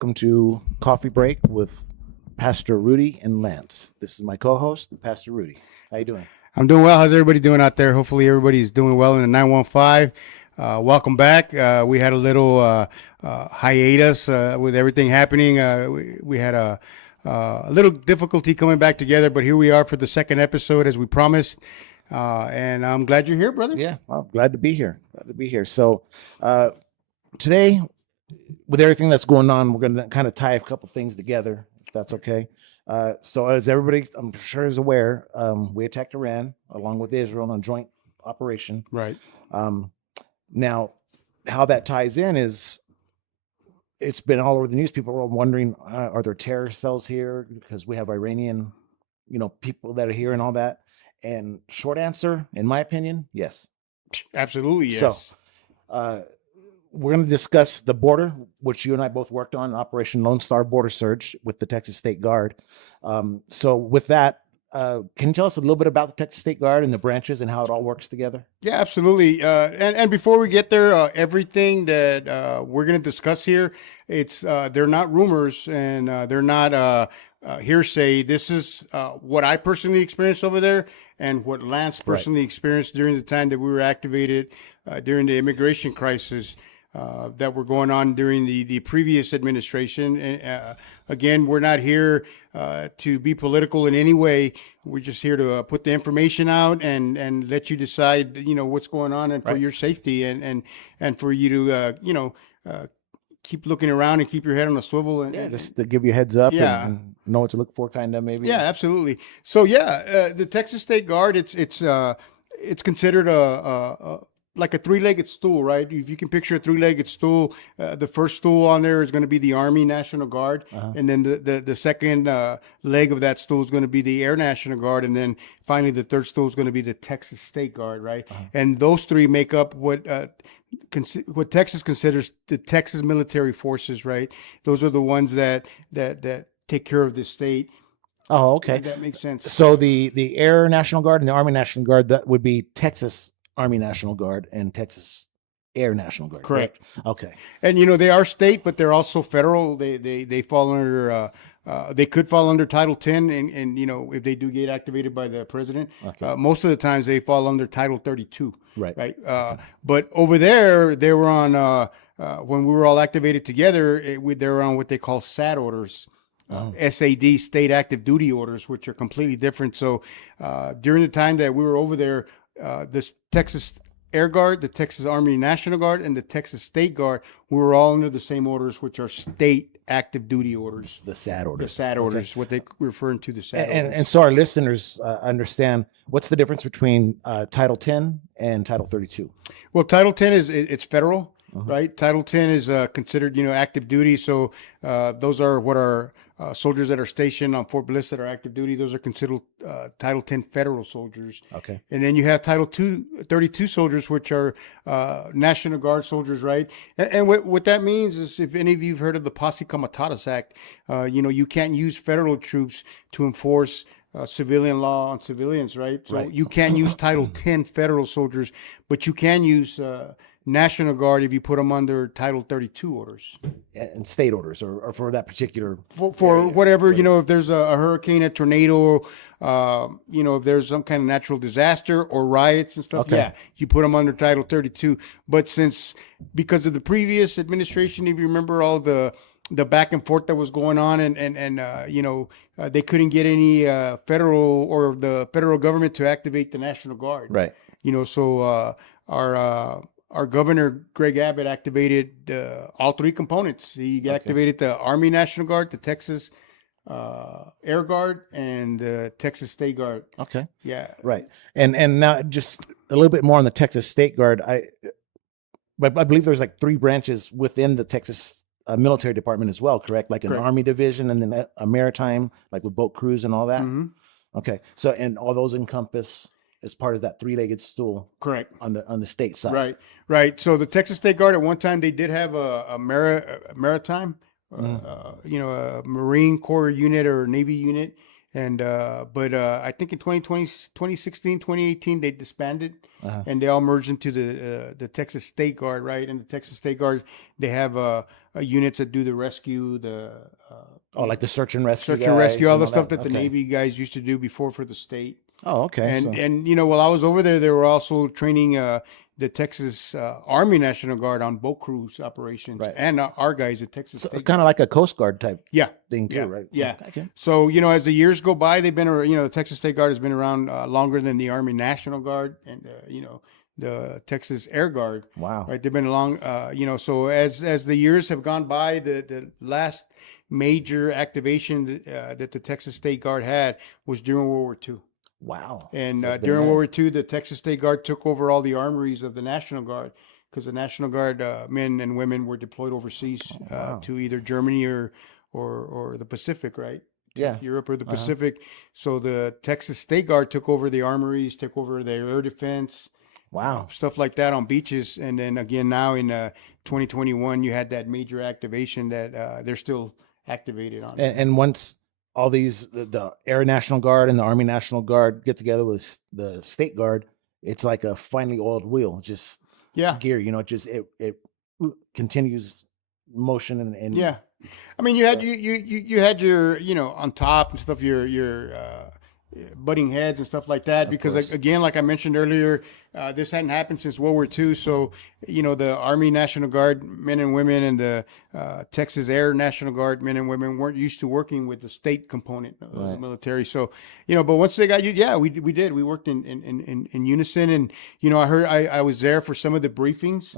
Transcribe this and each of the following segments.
Welcome to Coffee Break with Pastor Rudy and Lance. This is my co-host, Pastor Rudy. How you doing? I'm doing well. How's everybody doing out there? Hopefully everybody's doing well in the 915. Welcome back. We had a little hiatus with everything happening. We had a little difficulty coming back together, but here we are for the second episode as we promised. And I'm glad you're here, brother. Yeah, well, glad to be here. Glad to be here. So today, with everything that's going on, we're going to kind of tie a couple things together, if that's okay. So as everybody, I'm sure is aware, we attacked Iran along with Israel on a joint operation. Right. Now, how that ties in is it's been all over the news. People are wondering, are there terror cells here? Because we have Iranian, people that are here and all that. And short answer, in my opinion, yes. Absolutely, yes. So we're going to discuss the border, which you and I both worked on, Operation Lone Star Border Surge with the Texas State Guard. So with that, can you tell us a little bit about the Texas State Guard and the branches and how it all works together? Yeah, absolutely. And before we get there, everything that we're going to discuss here, they're not rumors and they're not hearsay. This is what I personally experienced over there and what Lance personally experienced during the time that we were activated during the immigration crisis that were going on during the previous administration. And again, we're not here to be political in any way. We're just here to put the information out and let you decide, what's going on and for your safety and for you to, keep looking around and keep your head on a swivel. And just to give you a heads up and know what to look for, kind of maybe. Yeah, absolutely. So the Texas State Guard, it's considered like a three-legged stool, right? If you can picture a three-legged stool, the first stool on there is going to be the Army National Guard. And then the second leg of that stool is going to be the Air National Guard. And then finally, the third stool is going to be the Texas State Guard, right? And those three make up what Texas considers the Texas military forces, right? Those are the ones that take care of the state. Oh, okay. That makes sense. So the Air National Guard and the Army National Guard, that would be Texas Army National Guard and Texas Air National Guard. Correct. Right? Okay. And they are state, but they're also federal. They fall under they could fall under Title 10, and if they do get activated by the president, most of the times they fall under Title 32. Right. Right. But over there, they were on when we were all activated together. They were on what they call SAD orders. SAD, state active duty orders, which are completely different. So during the time that we were over there, this Texas Air Guard, the Texas Army National Guard, and the Texas State Guard, we were all under the same orders, which are state active duty orders. The SAD orders. The SAD orders, what they referring to the SAD and, orders. and so our listeners understand what's the difference between Title 10 and Title 32. Well, Title 10 it's federal, right? Title 10 is considered, active duty. So those are what our soldiers that are stationed on Fort Bliss that are active duty. Those are considered Title 10 federal soldiers. Okay. And then you have Title 32 soldiers, which are National Guard soldiers, right? And what that means is, if any of you have heard of the Posse Comitatus Act, you can't use federal troops to enforce civilian law on civilians, right? So you can't use Title 10 federal soldiers, but you can use National Guard if you put them under Title 32 orders. And state orders, or for that particular... For whatever, if there's a hurricane, a tornado, if there's some kind of natural disaster or riots and stuff, you put them under Title 32. But because of the previous administration, if you remember all the back and forth that was going on and they couldn't get any federal or the federal government to activate the National Guard. Right. So our governor, Greg Abbott, activated all three components. He activated the Army National Guard, the Texas Air Guard, and the Texas State Guard. Okay. Yeah. Right. And now just a little bit more on the Texas State Guard. I believe there's like three branches within the Texas military department as well, correct? Like an Army division and then a maritime, like with boat crews and all that. Okay. So, and all those encompass as part of that three-legged stool. Correct. On the state side. Right. So the Texas State Guard at one time, they did have a maritime, a Marine Corps unit or Navy unit. And but I think in 2020, 2016, 2018, they disbanded, Uh-huh. and they all merged into the Texas State Guard, right? And the Texas State Guard, they have units that do the rescue, the Oh, like the search and rescue search and rescue, guys all and the all stuff that. that the Okay. Navy guys used to do before for the state. Oh, okay. So And while I was over there, they were also training the Texas Army National Guard on boat cruise operations, right. and our guys at Texas So State kind of Guard. like a Coast Guard type Yeah, thing too, yeah, right? yeah. Okay. So as the years go by, they've been, the Texas State Guard has been around longer than the Army National Guard and the Texas Air Guard. Wow. Right, they've been along. So as the years have gone by, the last major activation that the Texas State Guard had was during World War II. Wow. And So it's been during that. World War II, the Texas State Guard took over all the armories of the National Guard because the National Guard men and women were deployed overseas wow. to either Germany or the Pacific, right? To Yeah. Europe or the Pacific. So the Texas State Guard took over the armories, took over their air defense, Wow. stuff like that on beaches. And then again, now in 2021, you had that major activation that they're still activated on. And once all these the Air National Guard and the Army National Guard get together with the State Guard, it's like a finely oiled wheel, just Yeah. gear. It continues motion and Yeah. I mean, you had you had your on top and stuff, your butting heads and stuff like that, because course. again, like I mentioned earlier, this hadn't happened since World War II. So the Army National Guard men and women and the Texas Air National Guard men and women weren't used to working with the state component of the military. So but once they got we did, we worked in unison. And I was there for some of the briefings.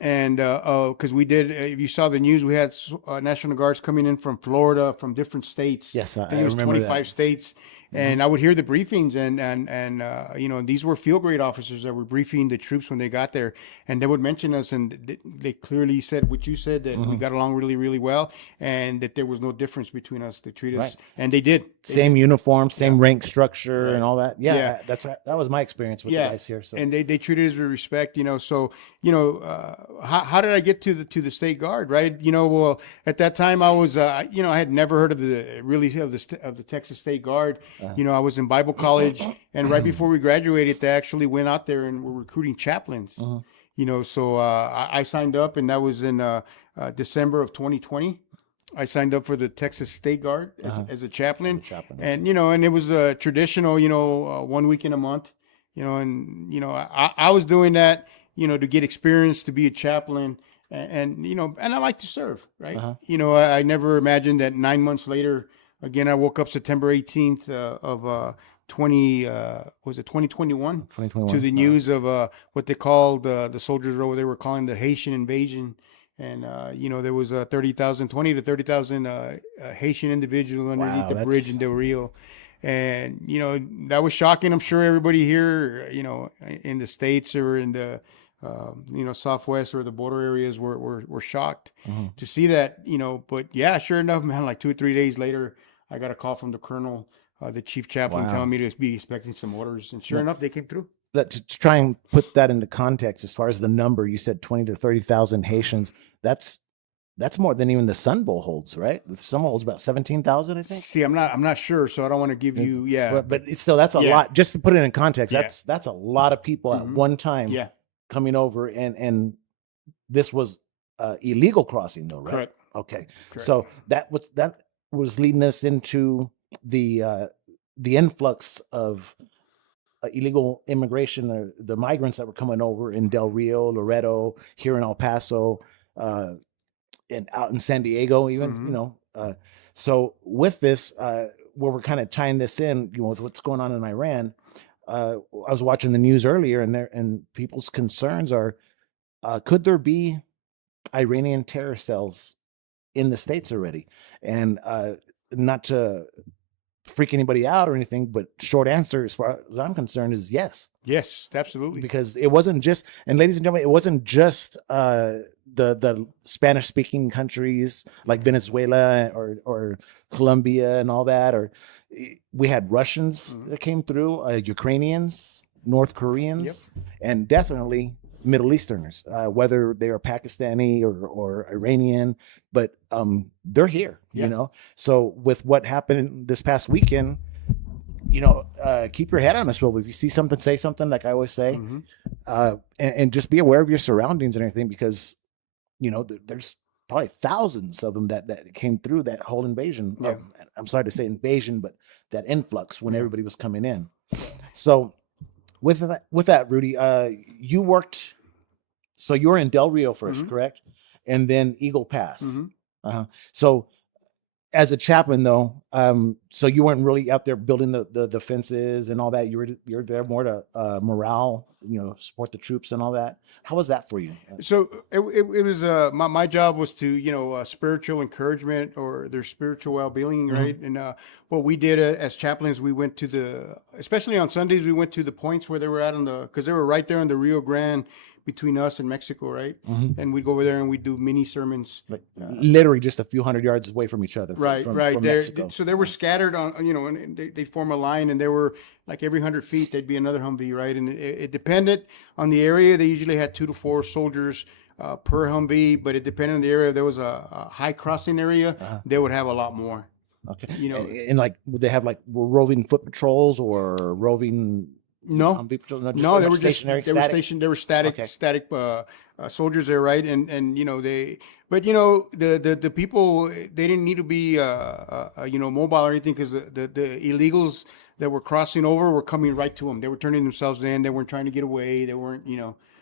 And because we did, if you saw the news, we had National Guards coming in from Florida, from different states. Yes, I think it was remember 25 that. states. And I would hear the briefings, and these were field grade officers that were briefing the troops when they got there, and they would mention us, and they clearly said what you said, that we got along really, really well, and that there was no difference between us. They treated us, and they did. Same uniform, same rank structure, and all that. Yeah, Yeah. that was my experience with the guys here. So And they treated us with respect, So how did I get to the State Guard, right? Well, at that time I was, I had never heard of the Texas State Guard. I was in Bible college, and right before we graduated, they actually went out there and were recruiting chaplains. So I signed up, and that was in December of 2020. I signed up for the Texas State Guard as a chaplain. And and it was a traditional, 1 week in a month. I was doing that, to get experience, to be a chaplain, and I like to serve, right? I never imagined that 9 months later, again, I woke up September 18th of 2021, 2021 to the news of what they called the soldiers row. They were calling the Haitian invasion. And there was 20 to 30,000 Haitian individuals underneath the bridge in Del Rio. And that was shocking. I'm sure everybody here, in the States or in the Southwest or the border areas were shocked to see that. But yeah, sure enough, man, like 2 or 3 days later, I got a call from the colonel, the chief chaplain, telling me to be expecting some orders, and sure enough, they came through. To try and put that into context, as far as the number, you said 20 to 30,000 Haitians. That's more than even the Sun Bowl holds, right? The Sun Bowl holds about 17,000, I think. See, I'm not sure, so I don't want to give you, but it's still, that's a lot. Just to put it in context, that's a lot of people at one time coming over, and this was illegal crossing, though, right? Correct. Okay, Correct. So that was leading us into the influx of illegal immigration, or the migrants that were coming over in Del Rio, Loretto, here in El Paso, and out in San Diego, even. So with this, where we're kind of tying this in, with what's going on in Iran, I was watching the news earlier, and people's concerns are, could there be Iranian terror cells in the States already? And not to freak anybody out or anything, but short answer, as far as I'm concerned, is yes. Yes, absolutely. Because it wasn't just, and ladies and gentlemen, it wasn't just the Spanish speaking countries like Venezuela or Colombia and all that, or we had Russians that came through, Ukrainians, North Koreans, and definitely Middle Easterners, whether they are Pakistani or Iranian, but they're here, So with what happened this past weekend, keep your head on a swivel. If you see something, say something, like I always say, Mm-hmm. and just be aware of your surroundings and everything, because there's probably thousands of them that came through that whole invasion. Yeah. I'm sorry to say invasion, but that influx when Yeah. everybody was coming in. So with that, Rudy, you worked. So you were in Del Rio 1st, Mm-hmm. correct? And then Eagle Pass. Mm-hmm. So as a chaplain, though, so you weren't really out there building the fences and all that. You're there more to morale, support the troops and all that. How was that for you? So it was my job was to spiritual encouragement or their spiritual well-being, right? And what we did as chaplains, we went to especially on Sundays, we went to the points where they were at because they were right there on the Rio Grande between us and Mexico, right? And we'd go over there and we'd do mini sermons. Like literally just a few hundred yards away from each other. Right. From Mexico. So they were scattered on, and they form a line, and they were like every 100 feet, there'd be another Humvee, right? And it depended on the area. They usually had 2 to 4 soldiers per Humvee, but it depended on the area. If there was a high crossing area, they would have a lot more. Okay. And like, would they have like roving foot patrols or roving? No, no, they were stationary. They were stationed. They were static, static soldiers there, right? And but the people, they didn't need to be mobile or anything, because the illegals that were crossing over were coming right to them. They were turning themselves in. They weren't trying to get away. They weren't,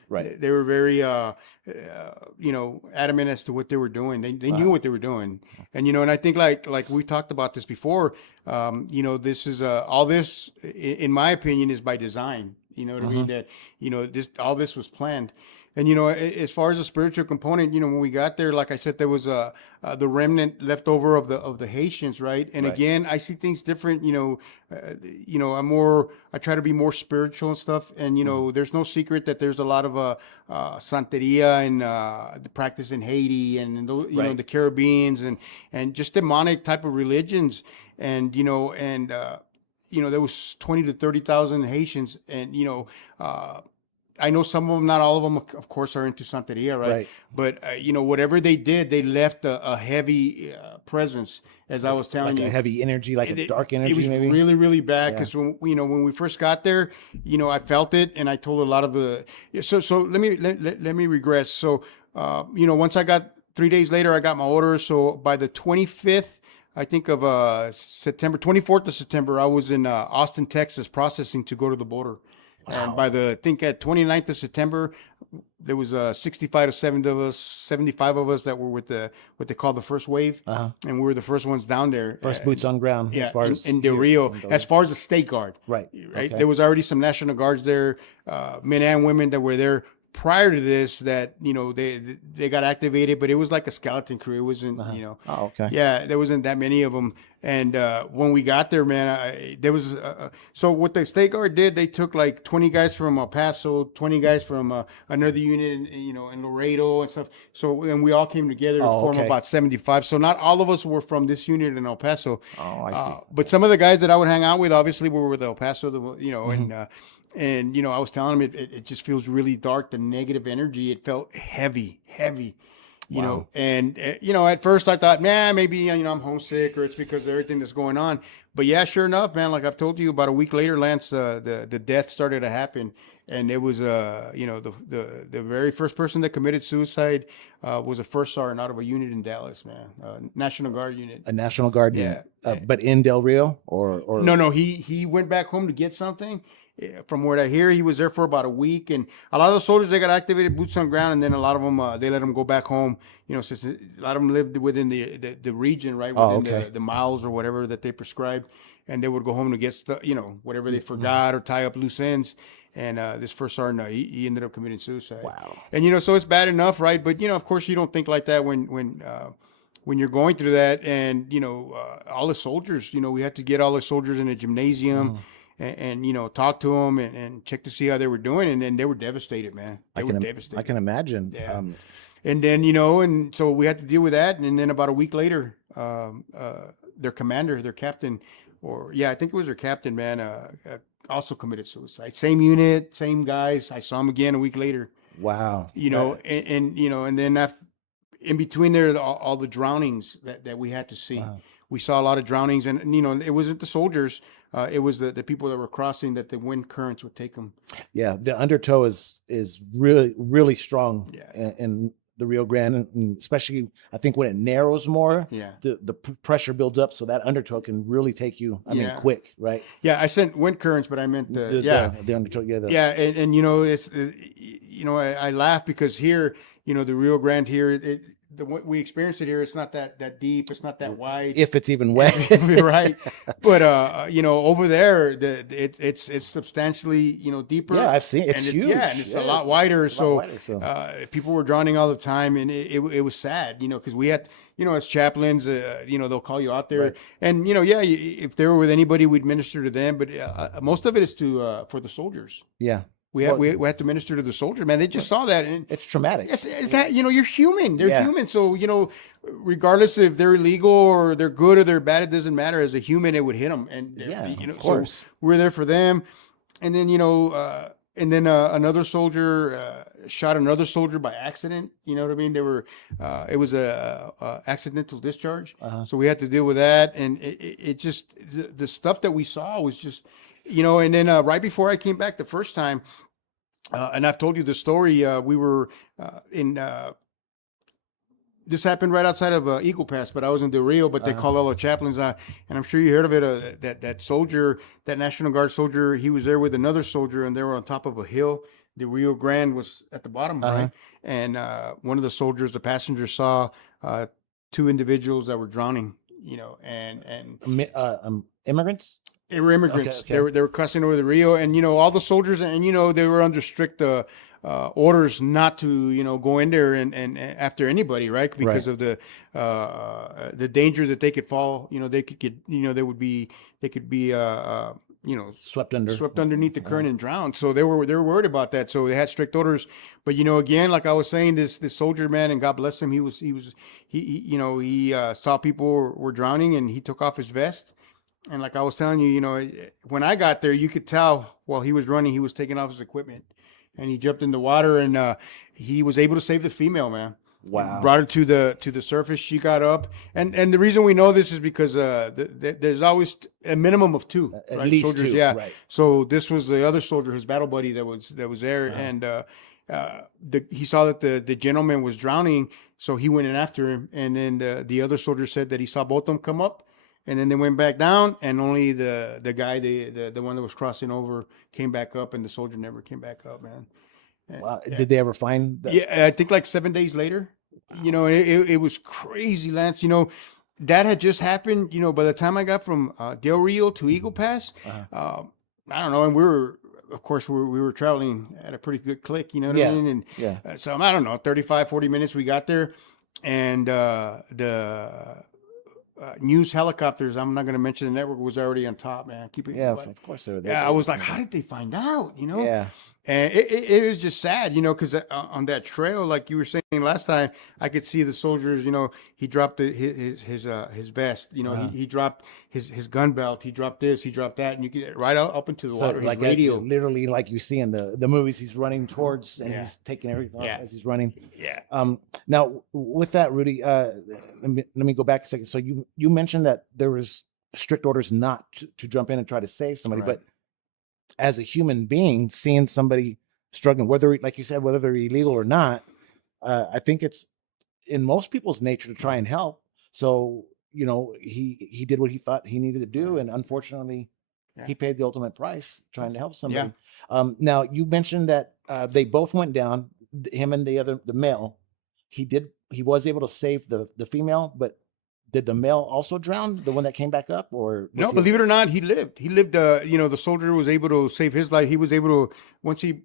right. They were very adamant as to what they were doing. They knew what they were doing, and and I think like we talked about this before. This is all this, in my opinion, is by design. You know what I mean? That all this was planned. And as far as the spiritual component, when we got there, like I said, there was the remnant left over of the Haitians, right? And again, I see things different. I try to be more spiritual and stuff. And there's no secret that there's a lot of Santeria and the practice in Haiti and the Caribbeans and just demonic type of religions. And there was 20 to 30,000 Haitians, and I know some of them, not all of them, of course, are into Santeria, right? But whatever they did, they left a heavy presence, as I was telling you, a heavy energy, like a dark energy. It was maybe really, really bad, because when we first got there, I felt it, and I told a lot of the. So let me regress. So once I got 3 days later, I got my order. So by the 25th. I think of September 24th of September, I was in Austin, Texas, processing to go to the border. Wow. And by I think at 29th of September, there was 65 to 70 of us, 75 of us that were with what they call the first wave, and we were the first ones down there. First boots on ground, as far as in Del Rio, as far as the state guard. Right. Okay. There was already some National Guards there, men and women that were there prior to this, that they got activated, but it was like a skeleton crew. It wasn't Oh, okay. Yeah, there wasn't that many of them. And when we got there, man, there was so what the state guard did, they took like 20 guys from El Paso, 20 guys from another unit in Laredo and stuff. So and we all came together to form about 75. So not all of us were from this unit in El Paso. Oh, I see. But some of the guys that I would hang out with obviously were with El Paso, and I was telling him it just feels really dark. The negative energy, it felt heavy. And at first I thought, maybe I'm homesick, or it's because of everything that's going on. But yeah, sure enough, man, like I've told you, about a week later, Lance, the death started to happen, and it was the very first person that committed suicide was a first sergeant out of a unit in Dallas, man, National Guard unit. A National Guard unit, but in Del Rio, or no, he went back home to get something. From what I hear, he was there for about a week, and a lot of the soldiers, they got activated, boots on ground, and then a lot of them they let them go back home. Since a lot of them lived within the region, right, within the miles or whatever that they prescribed, and they would go home to get stuff, whatever they forgot or tie up loose ends. And this first sergeant, he ended up committing suicide. Wow. And so it's bad enough, right? But of course, you don't think like that when you're going through that, and all the soldiers, we had to get all the soldiers in a gymnasium. And talk to them and check to see how they were doing, and then they were devastated, man. They were devastated. I can imagine. Yeah. And then and so we had to deal with that, and then about a week later, their commander, their captain, I think it was their captain, man, also committed suicide. Same unit, same guys. I saw him again a week later. Wow. And then after. in between there, all the drownings that we had to see. Wow. We saw a lot of drownings, and it wasn't the soldiers. It was the people that were crossing, that the wind currents would take them. Yeah, the undertow is really really strong Yeah. in the Rio Grande, and especially I think when it narrows more, Yeah. the pressure builds up, so that undertow can really take you. I mean, Yeah. quick, right? Yeah, I sent wind currents, but I meant The undertow. Yeah, yeah, and it's I laugh because here, the Rio Grande here, what we experienced it here, it's not that deep, it's not that wide, if it's even wet, right? But over there, it's substantially deeper. Yeah, I've seen it. It's and huge. Yeah, and it's a lot wider. So people were drowning all the time, and it was sad, because we had, as chaplains, they'll call you out there, Right. and if they were with anybody, we'd minister to them. But most of it is for the soldiers. yeah, We had to minister to the soldiers, man. They just saw that, and it's traumatic. it's that you're human. They're Yeah. human. So regardless if they're illegal or they're good or they're bad, it doesn't matter. As a human, it would hit them, and Of course. So we're there for them. And then another soldier shot another soldier by accident. You know what I mean? It was a accidental discharge. So we had to deal with that, and it just the stuff that we saw was just. And then right before I came back the first time, and I've told you the story, we were in, this happened right outside of Eagle Pass, but I was in Del Rio, but they call all the chaplains, and I'm sure you heard of it, that soldier, that National Guard soldier, he was there with another soldier, and they were on top of a hill. The Rio Grande was at the bottom, right? And one of the soldiers, the passenger, saw two individuals that were drowning, and Immigrants. they were immigrants. Okay. They were crossing over the Rio, and all the soldiers, and they were under strict orders not to go in there and after anybody, right? Because of the danger that they could fall. They could get. They could be Swept underneath the current and drowned. So they were worried about that. So they had strict orders. But again, like I was saying, this soldier, man, and God bless him, he saw people were drowning, and he took off his vest. And like I was telling you, when I got there, you could tell while he was running, he was taking off his equipment, and he jumped in the water, and he was able to save the female, man. Wow! Brought her to the surface. She got up, and the reason we know this is because there's always a minimum of two, at right? least soldiers, two. yeah. Right. So this was the other soldier, his battle buddy that was there, and he saw that the gentleman was drowning, so he went in after him, and then the other soldier said that he saw both of them come up. And then they went back down, and only the guy, the one that was crossing over, came back up, and the soldier never came back up, man. Wow. Did they ever find that? Yeah, I think like 7 days later. It was crazy, Lance. That had just happened. By the time I got from Del Rio to Eagle Pass, I don't know, and we were traveling at a pretty good click. You know what I mean? And so I don't know, 35, 40 minutes we got there, and the news helicopters, I'm not going to mention the network, was already on top, man. Of course they were there. Yeah, I was like, how did they find out? Yeah. And it was just sad, because on that trail, like you were saying last time, I could see the soldiers. He dropped his vest. He dropped his gun belt. He dropped this. He dropped that, and you get right up into the water. Like his radio, literally, like you see in the movies, he's running towards, and he's taking everything as he's running. Yeah. Now with that, Rudy, let me go back a second. So you mentioned that there was strict orders not to jump in and try to save somebody, but as a human being, seeing somebody struggling, whether, like you said, whether they're illegal or not, I think it's in most people's nature to try and help. So, he did what he thought he needed to do. And unfortunately, he paid the ultimate price trying to help somebody. Now you mentioned that they both went down, him and the male. He was able to save the female, but did the male also drown, the one that came back up, or no? Believe it or not, he lived. He lived. The soldier was able to save his life. He was able to, once he,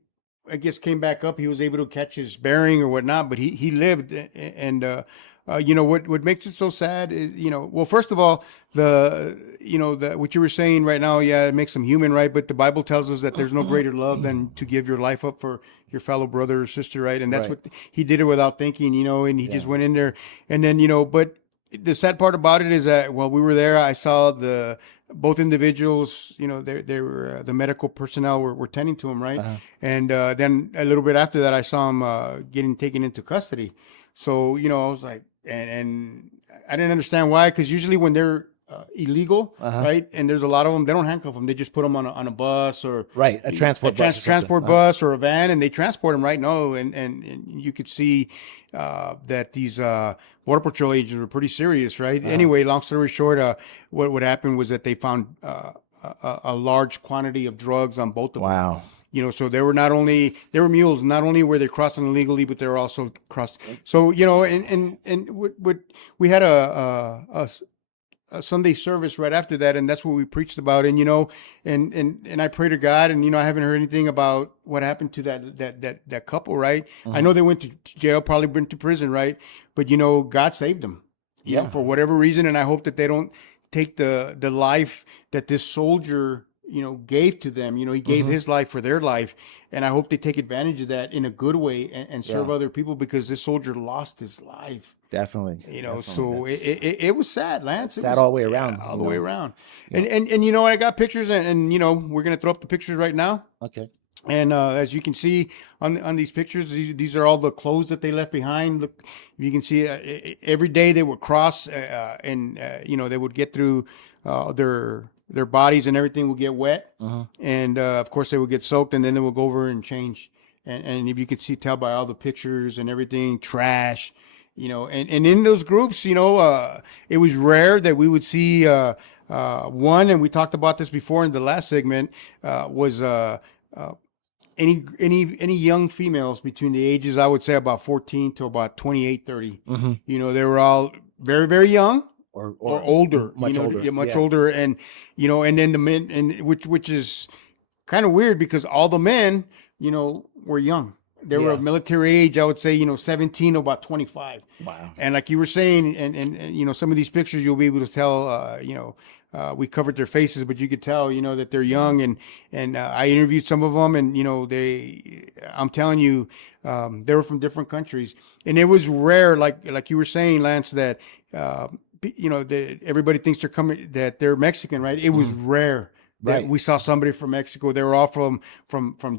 I guess, came back up, he was able to catch his bearing or whatnot. But he lived, and what makes it so sad is, well, first of all, what you were saying right now, it makes him human, right? But the Bible tells us that there's no greater love than to give your life up for your fellow brother or sister, right? And that's what he did it without thinking, and he just went in there, and then but the sad part about it is that while we were there, I saw both individuals, they were the medical personnel were tending to him, right? And then a little bit after that, I saw him getting taken into custody. So, I was like, and I didn't understand why, because usually when they're illegal, right, and there's a lot of them, they don't handcuff them. They just put them on a bus or Right, a transport bus or transport bus or a van, and they transport them, right? No, and you could see that these border patrol agents were pretty serious, right? Anyway, long story short, what happened was that they found a large quantity of drugs on both of them. Wow. So they were mules. Not only were they crossing illegally, but they were also crossing. So and what we had a Sunday service right after that, and that's what we preached about. And and I pray to God, and I haven't heard anything about what happened to that couple, right? I know they went to jail, probably went to prison, right? But God saved them, for whatever reason, and I hope that they don't take the life that this soldier gave to them. He gave his life for their life, and I hope they take advantage of that in a good way and serve other people, because this soldier lost his life. Definitely. So it was sad, Lance. It sad was, all the way around. All the way around. Yeah. And I got pictures, and we're gonna throw up the pictures right now. Okay. And as you can see on these pictures, these are all the clothes that they left behind. Look, you can see every day they would cross, and they would get through their bodies, and everything would get wet, and of course they would get soaked, and then they would go over and change. And if you could tell by all the pictures and everything, trash. And in those groups, it was rare that we would see one, and we talked about this before in the last segment, was any young females between the ages, I would say about 14 to about 28, 30. They were all very, very young or older, much older, much older, and and then the men, and which is kind of weird, because all the men, were young. They were of military age, I would say, 17 to about 25. Wow. And like you were saying, and some of these pictures, you'll be able to tell, we covered their faces, but you could tell, that they're young. And I interviewed some of them, and, I'm telling you, they were from different countries. And it was rare, like you were saying, Lance, that, that everybody thinks that they're Mexican, right? It was rare. That we saw somebody from Mexico. They were all from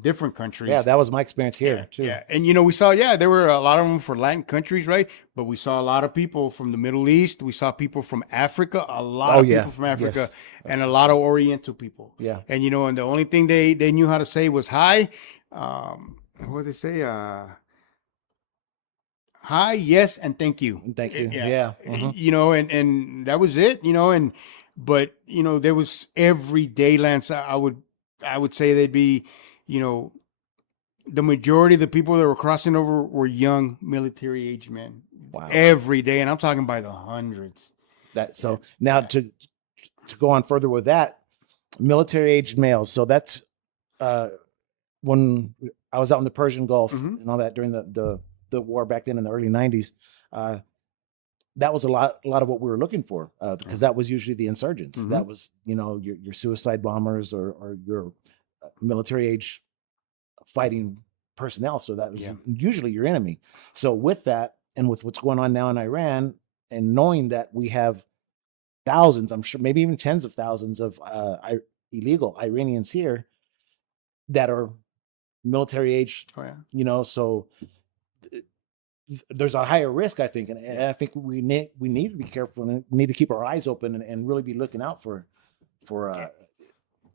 different countries. Yeah, that was my experience here too. Yeah, and we saw, there were a lot of them for Latin countries, right? But we saw a lot of people from the Middle East. We saw people from Africa, a lot of people from Africa, and a lot of Oriental people. Yeah, and and the only thing they knew how to say was hi. What did they say? Hi, yes, and thank you. Thank you. Yeah. And that was it. But there was every day, Lance. I would say they'd be, the majority of the people that were crossing over were young military age men. Wow. Every day, and I'm talking by the hundreds. Now to go on further with that, military age males. So that's when I was out in the Persian Gulf and all that during the war back then in the early 90s. That was a lot of what we were looking for, because that was usually the insurgents. That was, your suicide bombers or your military age fighting personnel. So that was usually your enemy. So with that, and with what's going on now in Iran, and knowing that we have thousands, I'm sure maybe even tens of thousands of illegal Iranians here that are military age, so there's a higher risk, I think, and I think we need to be careful and need to keep our eyes open and really be looking out for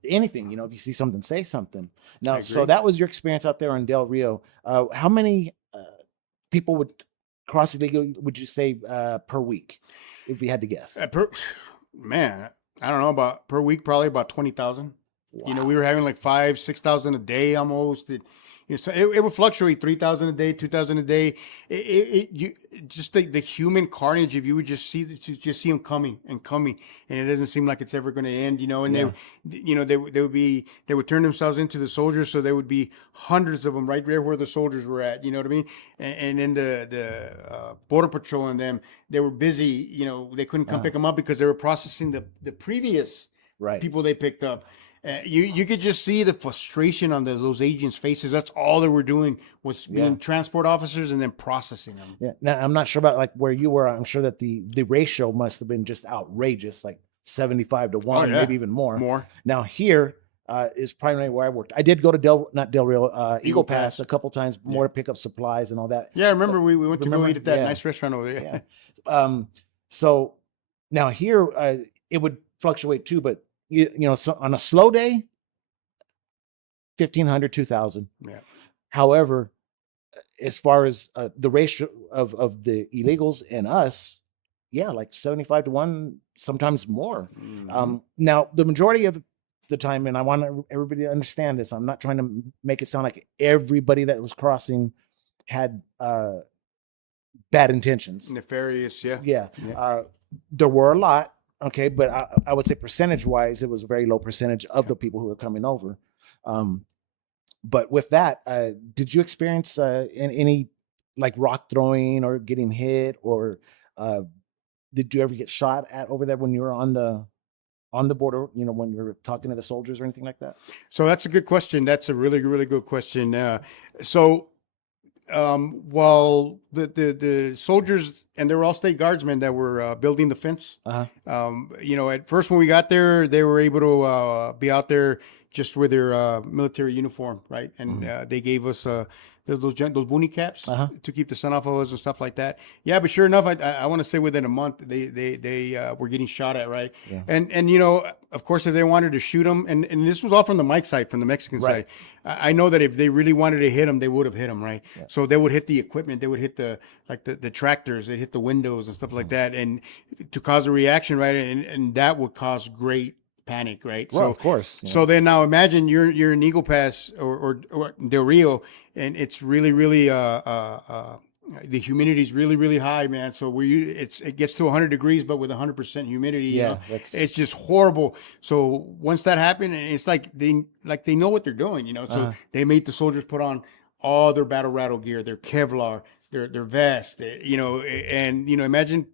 anything. If you see something, say something. Now, so that was your experience out there in Del Rio. How many people would cross illegally, would you say, per week, if you had to guess? Man, I don't know, about per week, probably about 20,000. Wow. We were having like 5,000-6,000 a day almost. It would fluctuate, 3,000 a day, 2,000 a day. Just the human carnage. If you would just see them coming, and it doesn't seem like it's ever going to end. And they would turn themselves into the soldiers, so there would be hundreds of them right there where the soldiers were at. You know what I mean? And then the border patrol and them, they were busy. They couldn't come pick them up because they were processing the previous people they picked up. You could just see the frustration on those agents' faces. That's all they were doing, was being transport officers and then processing them. Yeah. Now, I'm not sure about like where you were. I'm sure that the ratio must have been just outrageous, like 75 to 1, maybe even more. Now here, is primarily where I worked. I did go to not Del Rio, Eagle Pass a couple times more to pick up supplies and all that. Yeah, I remember we went to go eat at that nice restaurant over there. Yeah. So now here it would fluctuate too, but so on a slow day, 1,500, 2,000. Yeah. However, as far as the ratio of the illegals and us, yeah, like 75 to 1, sometimes more. Mm-hmm. Now, the majority of the time, and I want everybody to understand this, I'm not trying to make it sound like everybody that was crossing had bad intentions. Nefarious, yeah. Yeah. There were a lot, okay, but I would say percentage-wise, it was a very low percentage of the people who were coming over. But with that, did you experience any like rock throwing or getting hit, or did you ever get shot at over there when you were on the border? When you were talking to the soldiers or anything like that? So that's a good question. That's a really, really good question. While the soldiers, and they were all state guardsmen that were building the fence. At first when we got there, they were able to be out there just with their military uniform, right? And they gave us those boonie caps to keep the sun off of us and stuff like that. Yeah, but sure enough, I want to say within a month they were getting shot at, right? Yeah. And of course, if they wanted to shoot them, and this was all from the Mike side, from the Mexican side. I know that if they really wanted to hit them, they would have hit them, right? Yeah. So they would hit the equipment, they would hit the tractors, they'd hit the windows and stuff like that, and to cause a reaction, right? And that would cause great panic, right? Well, of course. Yeah. So then now imagine you're in Eagle Pass or Del Rio, and it's really, really the humidity is really, really high, man. So it gets to 100 degrees, but with 100% humidity, yeah, it's just horrible. So once that happened, it's like they know what they're doing, So they made the soldiers put on all their battle rattle gear, their Kevlar, their vest, and imagine.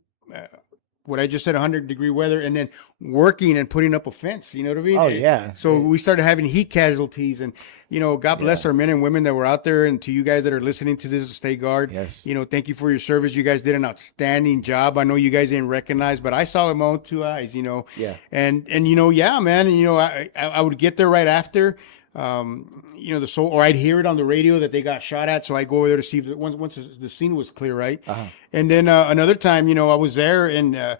What I just said, 100-degree weather, and then working and putting up a fence, you know what I mean? Oh, yeah. So we started having heat casualties, and, God bless our men and women that were out there, and to you guys that are listening to this, State Guard, yes. Thank you for your service. You guys did an outstanding job. I know you guys didn't recognize, but I saw it with my own two eyes, Yeah. And yeah, man, and, I would get there right after, or I'd hear it on the radio that they got shot at. So I go over there to see if once the scene was clear, right? And then another time, I was there, and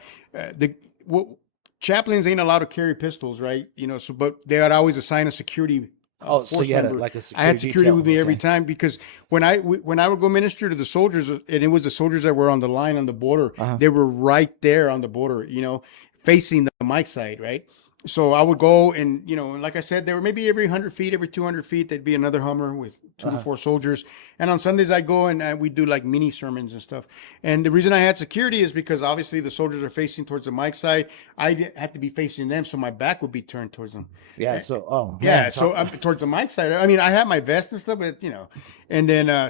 chaplains ain't allowed to carry pistols, right? But they would always assign a security. So you had a security I had security with me every time, because when I would go minister to the soldiers, and it was the soldiers that were on the line on the border, they were right there on the border, facing the Mike side, right? So I would go, and like I said, there were maybe every 100 feet, every 200 feet, there'd be another Hummer with 2 to 4 soldiers. And on Sundays I'd go, and we'd do like mini sermons and stuff. And the reason I had security is because obviously the soldiers are facing towards the Mike side. I had to be facing them, so my back would be turned towards them. Yeah. So, towards the Mike side. I mean, I had my vest and stuff, but and then our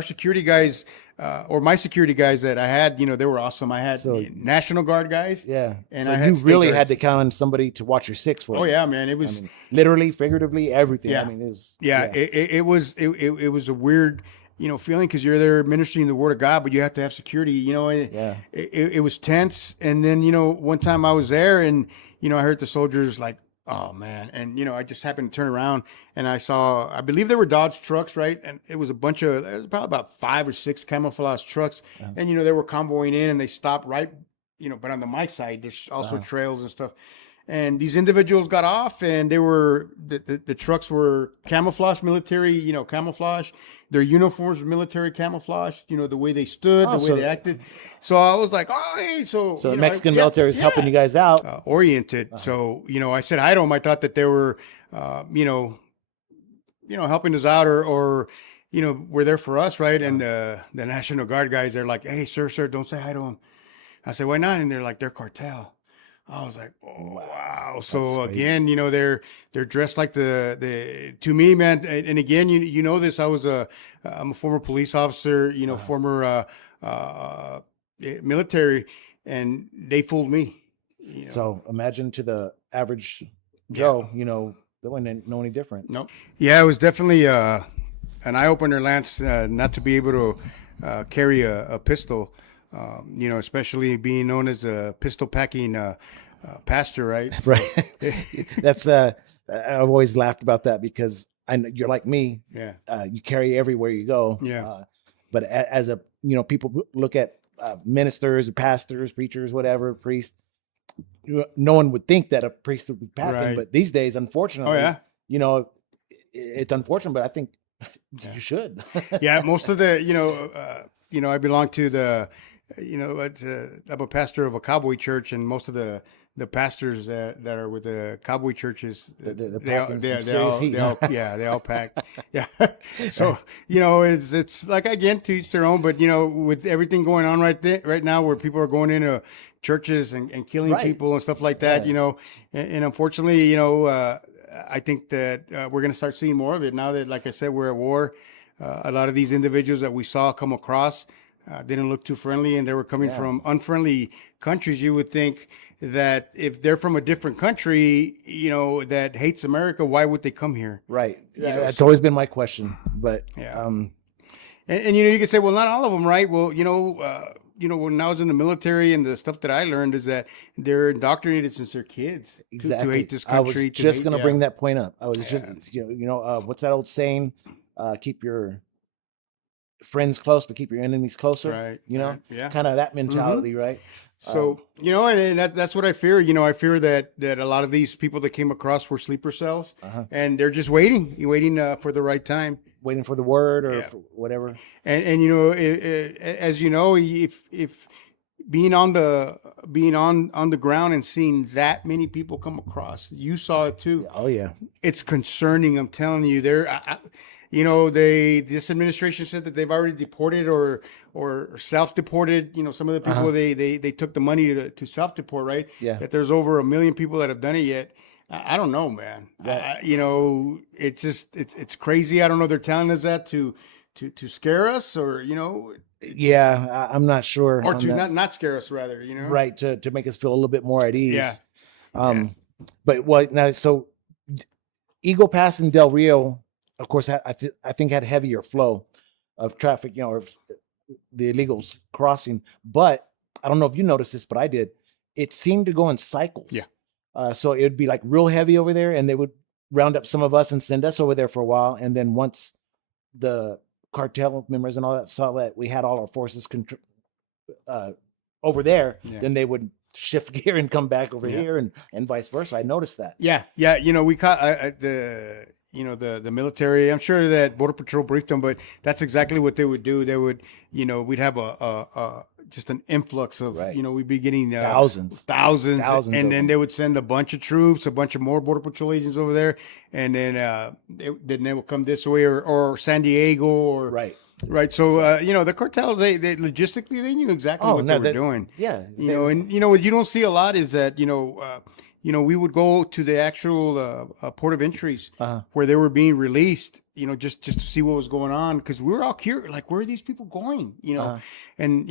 security guys. Or my security guys that I had, they were awesome. I had National Guard guys. Yeah. And so I had you really had to count on somebody to watch your six for you. Oh yeah, man. It was literally, figuratively, everything. Yeah. I mean, it was. Yeah. It was a weird, feeling, because you're there ministering the word of God, but you have to have security, and it was tense. And then, one time I was there, and, I heard the soldiers like, oh man. And, I just happened to turn around, and I believe they were Dodge trucks, right? And it was there was probably about 5 or 6 camouflage trucks. And, they were convoying in, and they stopped right, but on the Mike side, there's also trails and stuff. And these individuals got off, and they were, the trucks were camouflage, military, camouflage. Their uniforms were military camouflage, the way they stood, the way they acted. So I was like, oh, hey. So the Mexican military is helping you guys out. Oriented. So, I said hi to them. I thought that they were, helping us out, or were there for us, right? And the National Guard guys, they're like, hey, sir, don't say hi to them. I said, why not? And they're like, they're cartel. I was like, oh, wow. So again, they're dressed like to me, man. And again, you know this, I'm a former police officer, former military, and they fooled me. So imagine to the average Joe, they wouldn't know any different. Nope. Yeah, it was definitely an eye opener, Lance, not to be able to carry a pistol. Especially being known as a pistol packing pastor, right? Right. That's I've always laughed about that because I know you're like me. Yeah. You carry everywhere you go. Yeah. But as a, people look at ministers, pastors, preachers, whatever, priests. No one would think that a priest would be packing, Right. but these days, Oh unfortunately, yeah. It's unfortunate, but I think Yeah. you should. Yeah, most of the, I belong to the, I'm a pastor of a cowboy church, and most of the pastors that are with the cowboy churches, They're they all, packing they, some they serious all, heat. they all, yeah, they all pack. Yeah. So, it's like, again, to each their own, but, with everything going on right now, where people are going into churches and killing Right. people and stuff like that, Yeah. and unfortunately, I think that we're going to start seeing more of it now that, like I said, we're at war. A lot of these individuals that we saw come across didn't look too friendly, and they were coming Yeah. from unfriendly countries. You would think that if they're from a different country, that hates America, why would they come here? Right. know, That's so- always been my question. But Yeah. And you can say, well, not all of them, right? Well, when I was in the military, and the stuff that I learned is that they're indoctrinated since they're kids exactly. to hate this I was country. just going to yeah. bring that point up. I was Yeah. just, what's that old saying? Keep your friends close, but keep your enemies closer. Right, right, yeah. Kind of that mentality, right? So, and that's what I fear. I fear that a lot of these people that came across were sleeper cells, and they're just waiting for the right time, Waiting for the word or Yeah. for whatever. and as you know, if being on the ground and seeing that many people come across, you saw it too. Oh yeah. It's concerning. I'm telling you, this administration said that they've already deported or self-deported. Some of the people they took the money to self-deport, right? Yeah. That there's over 1 million people that have done it yet. I don't know, man. It's just it's crazy. I don't know. They're telling us that to scare us, or Yeah, I'm not sure. or on to that. not scare us, rather. Right, to make us feel a little bit more at ease. Yeah. But what now? So Eagle Pass and Del Rio, of course, I think had heavier flow of traffic, or the illegals crossing. But I don't know if you noticed this, but I did. It seemed to go in cycles. Yeah. So it would be like real heavy over there, and they would round up some of us and send us over there for a while, and then once the cartel members and all that saw that we had all our forces over there, Yeah. then they would shift gear and come back over Yeah. here, and vice versa. I noticed that. Yeah. We caught the military. I'm sure that Border Patrol briefed them, but that's exactly what they would do. They would, we'd have just an influx of, Right. We'd be getting Thousands and of then them. they would send a bunch of troops, a bunch of more Border Patrol agents over there, and then they would come this way, or San Diego, or Right. Right. So, the cartels, they logistically, they knew exactly what they were doing. Yeah. And what you don't see a lot is that, we would go to the actual port of entries where they were being released, just to see what was going on, because we were all curious, like, where are these people going? And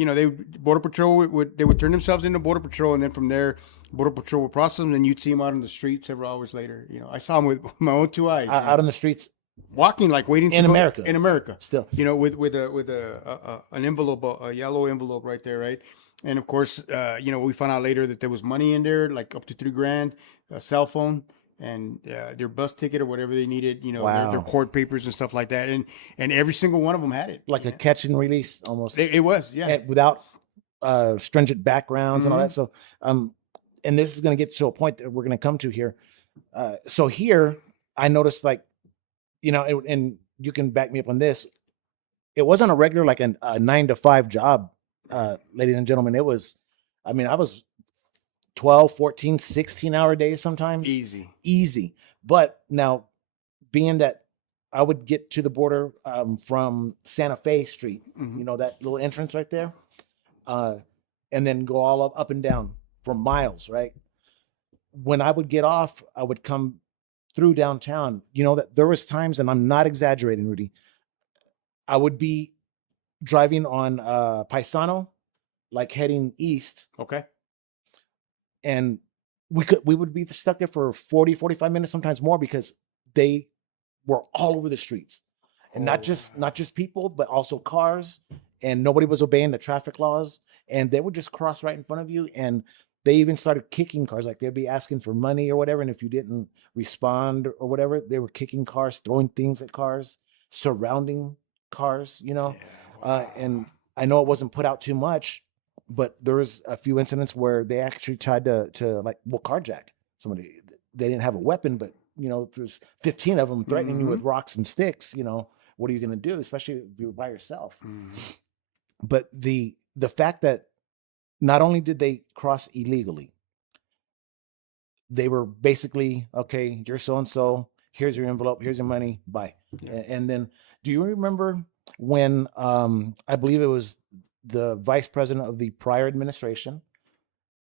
Border Patrol would turn themselves into Border Patrol, and then from there, Border Patrol would process them, and you'd see them out on the street several hours later. I saw them with my own two eyes, out on the streets walking, like waiting to in go, America. In America, Still. with an envelope, a yellow envelope right there, right? And of course, we found out later that there was money in there, like up to $3,000, a cell phone, and their bus ticket or whatever they needed, Wow. their court papers and stuff like that, and every single one of them had it, Like a catch and release almost. It was, yeah. And without stringent backgrounds and all Mhm. that. So, and this is going to get to a point that we're going to come to here. So here, I noticed, like, and you can back me up on this. It wasn't a regular, like a 9 to 5 job, ladies and gentlemen. It was, I was 12, 14, 16-hour days sometimes. Easy. But now, being that I would get to the border from Santa Fe Street, that little entrance right there, and then go all up and down for miles, right? When I would get off, I would come through downtown. That there was times, and I'm not exaggerating, Rudy, I would be driving on Paisano, like heading east, Okay. and we would be stuck there for 40, 45 minutes, sometimes more, because they were all over the streets, and not just people, but also cars, and nobody was obeying the traffic laws, and they would just cross right in front of you. And they even started kicking cars. Like they'd be asking for money or whatever, and if you didn't respond or whatever, they were kicking cars, throwing things at cars, surrounding cars. Yeah. Wow. And I know it wasn't put out too much, but there was a few incidents where they actually tried to like, well, carjack somebody. They didn't have a weapon, but there's 15 of them threatening you with rocks and sticks. What are you going to do, especially if you're by yourself? But the fact that not only did they cross illegally, they were basically, okay, you're so and so. Here's your envelope. Here's your money. Bye. Yeah. And then, do you remember when I believe it was the vice president of the prior administration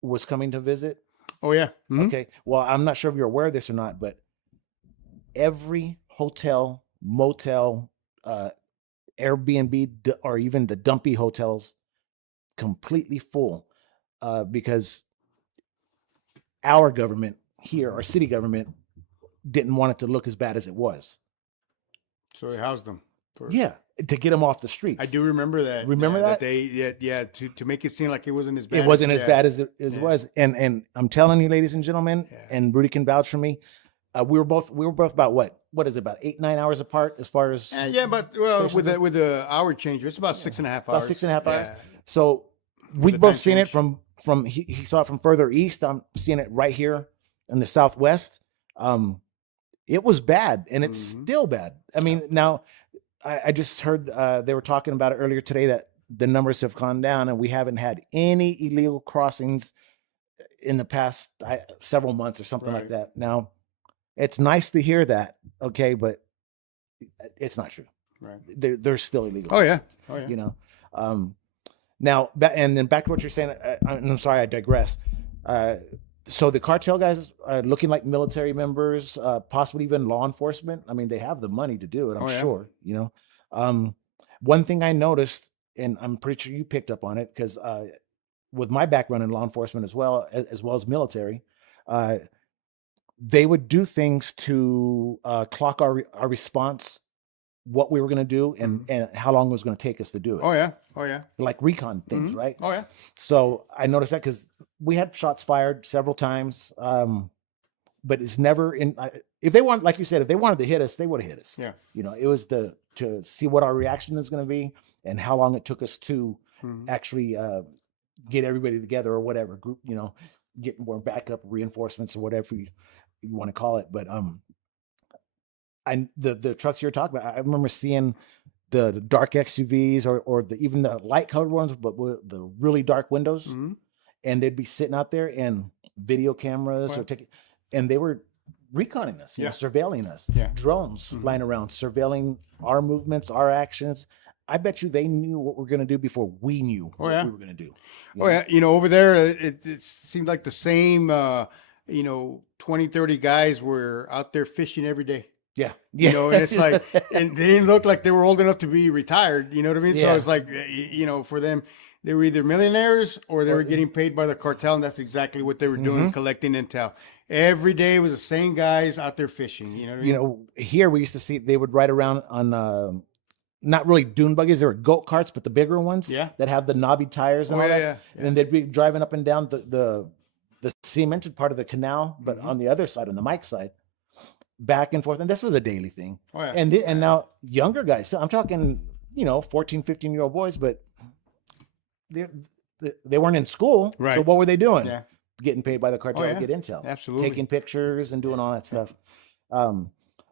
was coming to visit? Oh yeah. Okay. Well, I'm not sure if you're aware of this or not, but every hotel, motel, Airbnb, or even the dumpy hotels, completely full, because our government here, our city government, didn't want it to look as bad as it was. So they housed them. Yeah, to get them off the streets. I do remember that. Remember that? To make it seem like it wasn't as bad. It wasn't as bad as it was. And I'm telling you, ladies and gentlemen, and Rudy can vouch for me. We were both about what is it, about 8-9 hours apart as far as but with the hour change, it's about 6.5 hours. About 6.5 hours. So we'd both seen it from he saw it from further east. I'm seeing it right here in the southwest. It was bad, and it's still bad. I mean, now I just heard they were talking about it earlier today that the numbers have gone down, and we haven't had any illegal crossings in the past several months or something like that. Now, it's nice to hear that, okay, but it's not true. Right? They're still illegal. Oh yeah. Now, and then back to what you're saying. I'm sorry, I digress. So the cartel guys are looking like military members, possibly even law enforcement. I mean, they have the money to do it, I'm sure. One thing I noticed, and I'm pretty sure you picked up on it, because with my background in law enforcement as well as military, they would do things to clock our response, what we were going to do, and how long it was going to take us to do it. Oh yeah. Like recon things, right? Oh yeah. So I noticed that because we had shots fired several times, but it's never in. If they want, like you said, if they wanted to hit us, they would have hit us. Yeah. It was to see what our reaction is going to be and how long it took us to actually get everybody together or whatever group. Get more backup reinforcements or whatever you want to call it. But the trucks you're talking about, I remember seeing the dark SUVs or even the light colored ones, but with the really dark windows, and they'd be sitting out there and video cameras and they were reconning us, surveilling us, drones flying around, surveilling our movements, our actions. I bet you they knew what we're going to do before we knew what we were going to do. Over there, it seemed like the same, 20, 30 guys were out there fishing every day. Yeah. And it's like, and they didn't look like they were old enough to be retired. You know what I mean? Yeah. So it's like, for them, they were either millionaires or they were getting paid by the cartel. And that's exactly what they were doing, collecting intel. Every day was the same guys out there fishing. You know what I mean? Here we used to see, they would ride around on, not really dune buggies. They were goat carts, but the bigger ones that have the knobby tires and all that. Yeah. And they'd be driving up and down the cemented part of the canal, but on the other side, on the Mike side, back and forth. And this was a daily thing. And now younger guys, so I'm talking, 14, 15-year-old boys, but they weren't in school. Right. So what were they doing? Yeah. Getting paid by the cartel to get intel. Absolutely. Taking pictures and doing all that stuff.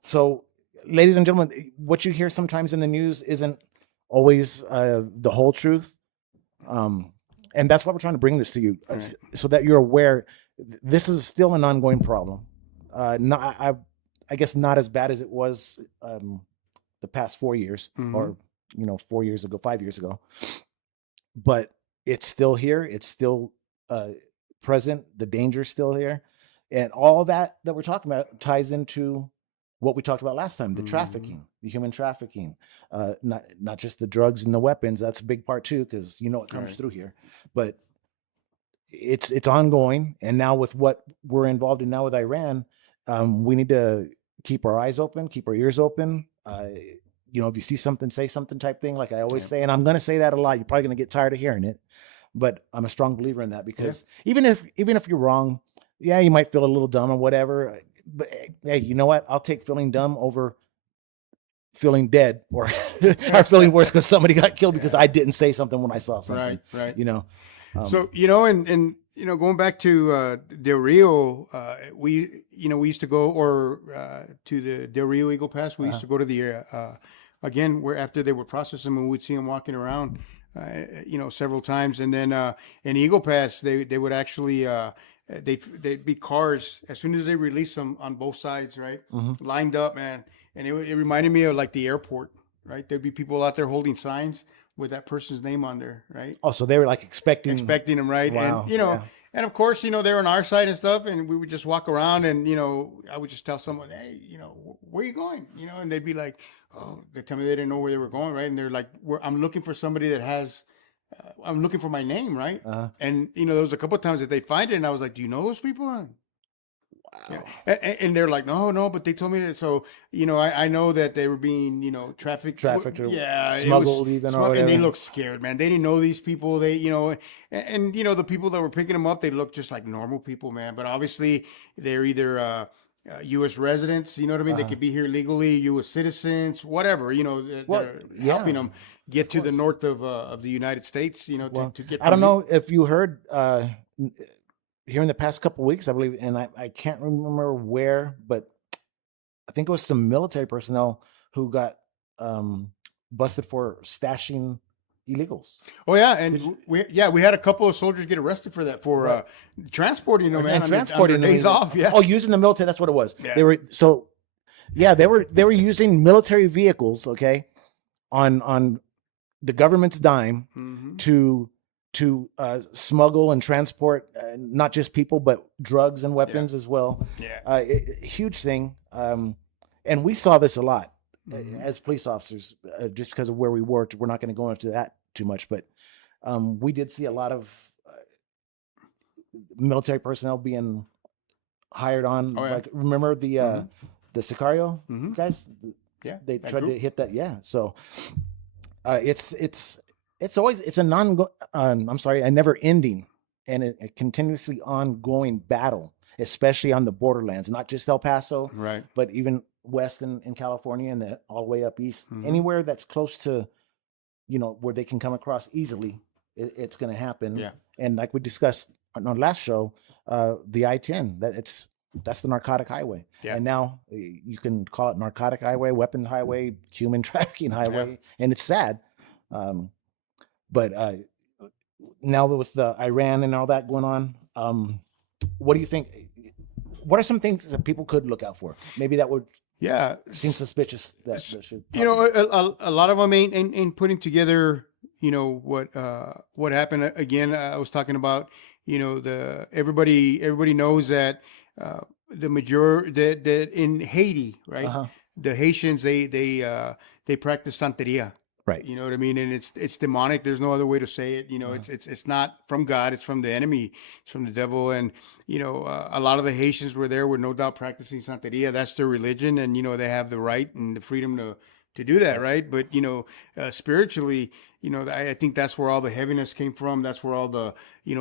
So, ladies and gentlemen, what you hear sometimes in the news isn't always the whole truth. And that's why we're trying to bring this to you, so that you're aware this is still an ongoing problem. I guess not as bad as it was the past 4 years or 4 years ago, 5 years ago, but it's still here. It's still present. The danger's still here, and all that we're talking about ties into what we talked about last time: the trafficking, the human trafficking, not just the drugs and the weapons. That's a big part too, because it comes through here, but it's ongoing. And now with what we're involved in now with Iran, we need to keep our eyes open, keep our ears open. If you see something, say something type thing, like I always say, and I'm going to say that a lot. You're probably going to get tired of hearing it, but I'm a strong believer in that because even if you're wrong, yeah, you might feel a little dumb or whatever. But hey, you know what? I'll take feeling dumb over feeling dead or or feeling worse because somebody got killed because I didn't say something when I saw something. Right. You know. So, and going back to Del Rio, we used to go to the Del Rio Eagle Pass. We used to go to the again where after they would process them, and we'd see them walking around, several times. And then in Eagle Pass, they would actually they'd be cars as soon as they release them on both sides, right, lined up, man. And it reminded me of like the airport, right? There'd be people out there holding signs with that person's name on there, right? Oh, so they were like expecting them, right? Wow, And and of course, they're on our side and stuff, and we would just walk around, and I would just tell someone, hey, where are you going? And they'd be like, oh, they tell me they didn't know where they were going, right? And they're like, I'm looking for somebody that has, I'm looking for my name, right? And there was a couple of times that they'd find it, and I was like, do you know those people? Wow. And they're like, no, but they told me that. So, I know that they were being, trafficked or smuggled even or whatever. And they looked scared, man. They didn't know these people. They, and the people that were picking them up, they looked just like normal people, man. But obviously they're either, U.S. residents, you know what I mean? They could be here legally, U.S. citizens, whatever, they're helping them get to the north of the United States, to get. I don't know if you heard, here in the past couple of weeks, I believe, and I can't remember where, but I think it was some military personnel who got busted for stashing illegals. Oh yeah, and we had a couple of soldiers get arrested for that for transporting them, man, and transporting days off. Yeah. Oh, using the military. That's what it was. Yeah. They were using military vehicles, okay, on the government's dime to smuggle and transport not just people but drugs and weapons as well. Yeah, huge thing. And we saw this a lot as police officers, just because of where we worked. We're not going to go into that too much, but we did see a lot of military personnel being hired on. Like, remember the Sicario guys? Yeah, they tried to hit that. Yeah, so it's always a never ending and a continuously ongoing battle, especially on the borderlands, not just El Paso, right, but even west in California and all the way up east, anywhere that's close to, where they can come across easily, it's going to happen. Yeah. And like we discussed on our last show, the I-10, that's the narcotic highway. Yeah. And now you can call it narcotic highway, weapon highway, human trafficking highway, and it's sad. But now with the Iran and all that going on, what do you think? What are some things that people could look out for? Maybe that would seem suspicious. That should a lot of them ain't putting together. What happened again? I was talking about. Everybody knows that the majority that in Haiti, right? The Haitians they practice Santeria. Right. You know what I mean? And it's demonic. There's no other way to say it. It's not from God. It's from the enemy. It's from the devil. And, a lot of the Haitians were no doubt practicing Santeria. That's their religion. And, they have the right and the freedom to do that. Right. But, spiritually, I think that's where all the heaviness came from. That's where all the,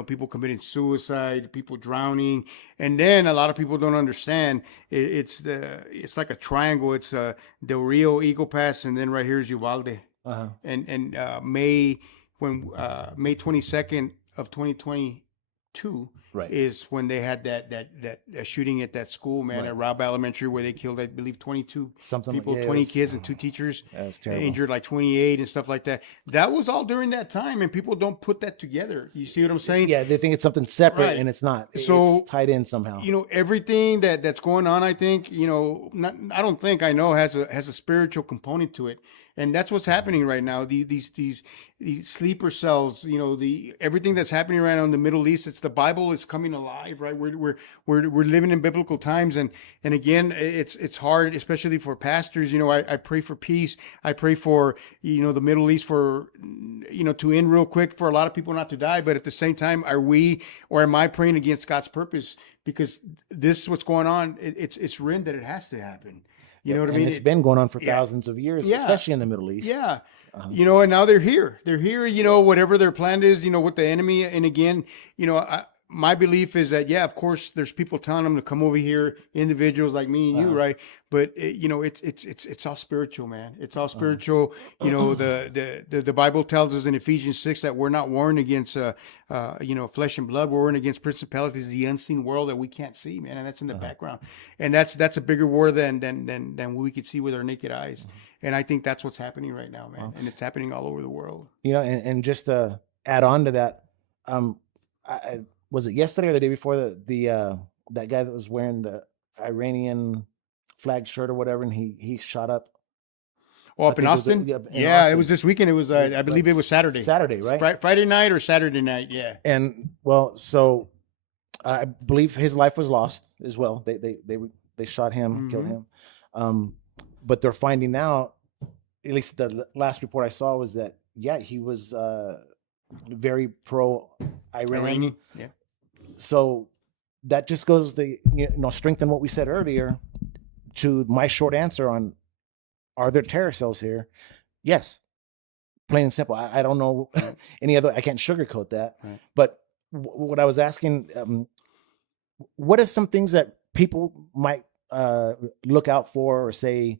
people committing suicide, people drowning. And then a lot of people don't understand it's like a triangle. It's Del Rio, Eagle Pass, and then right here is Uvalde. And May 22nd of 2022 is when they had that shooting at that school, man, at Robb Elementary, where they killed, I believe, 22 people, 20 kids and 2 teachers, injured like 28 and stuff like that. That was all during that time, and people don't put that together. You see what I'm saying? Yeah, they think it's something separate, and it's not. So it's tied in somehow. Everything that's going on, I think, I know has a spiritual component to it. And that's what's happening right now. These sleeper cells, everything that's happening right now in the Middle East. It's the Bible is coming alive, right? We're living in biblical times, and again, it's hard, especially for pastors. I pray for peace. I pray for the Middle East for to end real quick, for a lot of people not to die. But at the same time, am I praying against God's purpose? Because this is what's going on. It's written that it has to happen. You know what I And mean? it's been going on for yeah. thousands of years, Yeah. especially in the Middle East. Yeah. Uh-huh. And now they're here. They're here, whatever their plan is, with the enemy. And again, my belief is that, yeah, of course, there's people telling them to come over here, individuals like me and you, right? But it's all spiritual, man. It's all spiritual. The Bible tells us in Ephesians 6 that we're not warring against flesh and blood. We're warring against principalities, the unseen world that we can't see, man, and that's in the background. And that's a bigger war than we could see with our naked eyes. And I think that's what's happening right now, man. And it's happening all over the world. And just to add on to that, I was it yesterday or the day before the that guy that was wearing the Iranian flag shirt or whatever, and he shot up. Oh, up in Austin? Yeah, it was this weekend. It was, I believe it was Saturday. Saturday, right? Friday night or Saturday night, yeah. And well, so I believe his life was lost as well. They shot him, killed him. But they're finding out, at least the last report I saw was that, yeah, he was very pro-Iran. Yeah. So that just goes to strengthen what we said earlier. To my short answer on, are there terror cells here? Yes, plain and simple. I don't know any other. I can't sugarcoat that. Right. But what I was asking, what are some things that people might look out for or say,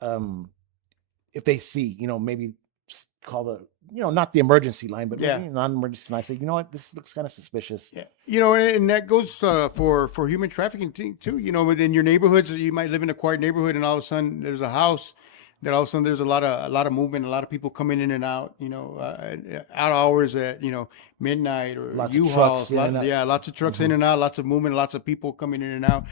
if they see, maybe call the, not the emergency line, but maybe non-emergency line. Say, you know what, this looks kind of suspicious. Yeah. And that goes for human trafficking too. Within your neighborhoods, you might live in a quiet neighborhood, and all of a sudden there's a house that all of a sudden there's a lot of movement, a lot of people coming in and out. Out hours at midnight or Lots U-Hauls. of trucks, Lots of trucks in and out, lots of movement, lots of people coming in and out.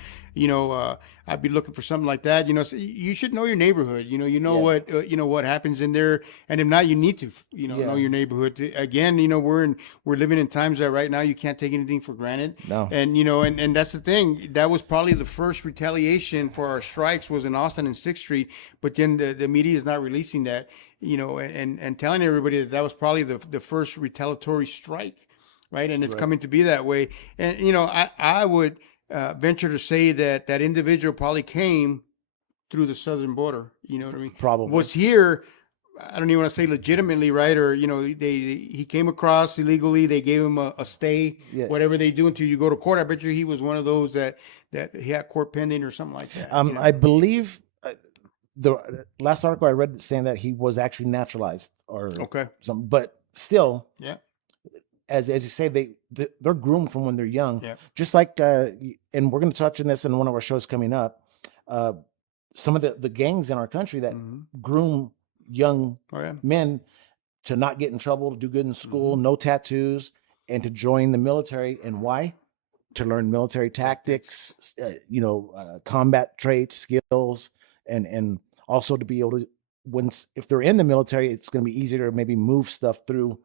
I'd be looking for something like that. So you should know your neighborhood. What happens in there, and if not, you need to know your neighborhood. Again, we're living in times that right now you can't take anything for granted. No. And and that's the thing. That was probably the first retaliation for our strikes was in Austin and 6th Street, but then the media is not releasing that. And telling everybody that was probably the first retaliatory strike, right? And it's coming to be that way. And I would venture to say that individual probably came through the southern border. You know what I mean? Probably was here. I don't even want to say legitimately, right? Or he came across illegally. They gave him a stay, whatever they do until you go to court. I bet you he was one of those that he had court pending or something like that. I believe. The last article I read saying that he was actually naturalized or something, but still, as you say, they're groomed from when they're young. Just like, and we're going to touch on this in one of our shows coming up. Some of the gangs in our country that groom young men to not get in trouble, to do good in school, no tattoos, and to join the military. And why? To learn military tactics, combat traits, skills, and also to be able to, if they're in the military, it's going to be easier to maybe move stuff through,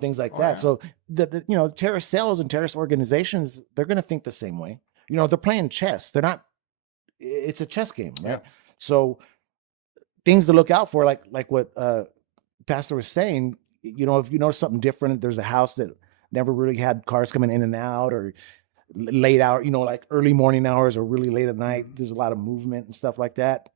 things like that. So the terrorist cells and terrorist organizations, they're going to think the same way. They're playing chess. They're not. It's a chess game, right? So things to look out for, like what Pastor was saying. If you notice something different, there's a house that never really had cars coming in and out, or late hour, like early morning hours or really late at night. There's a lot of movement and stuff like that.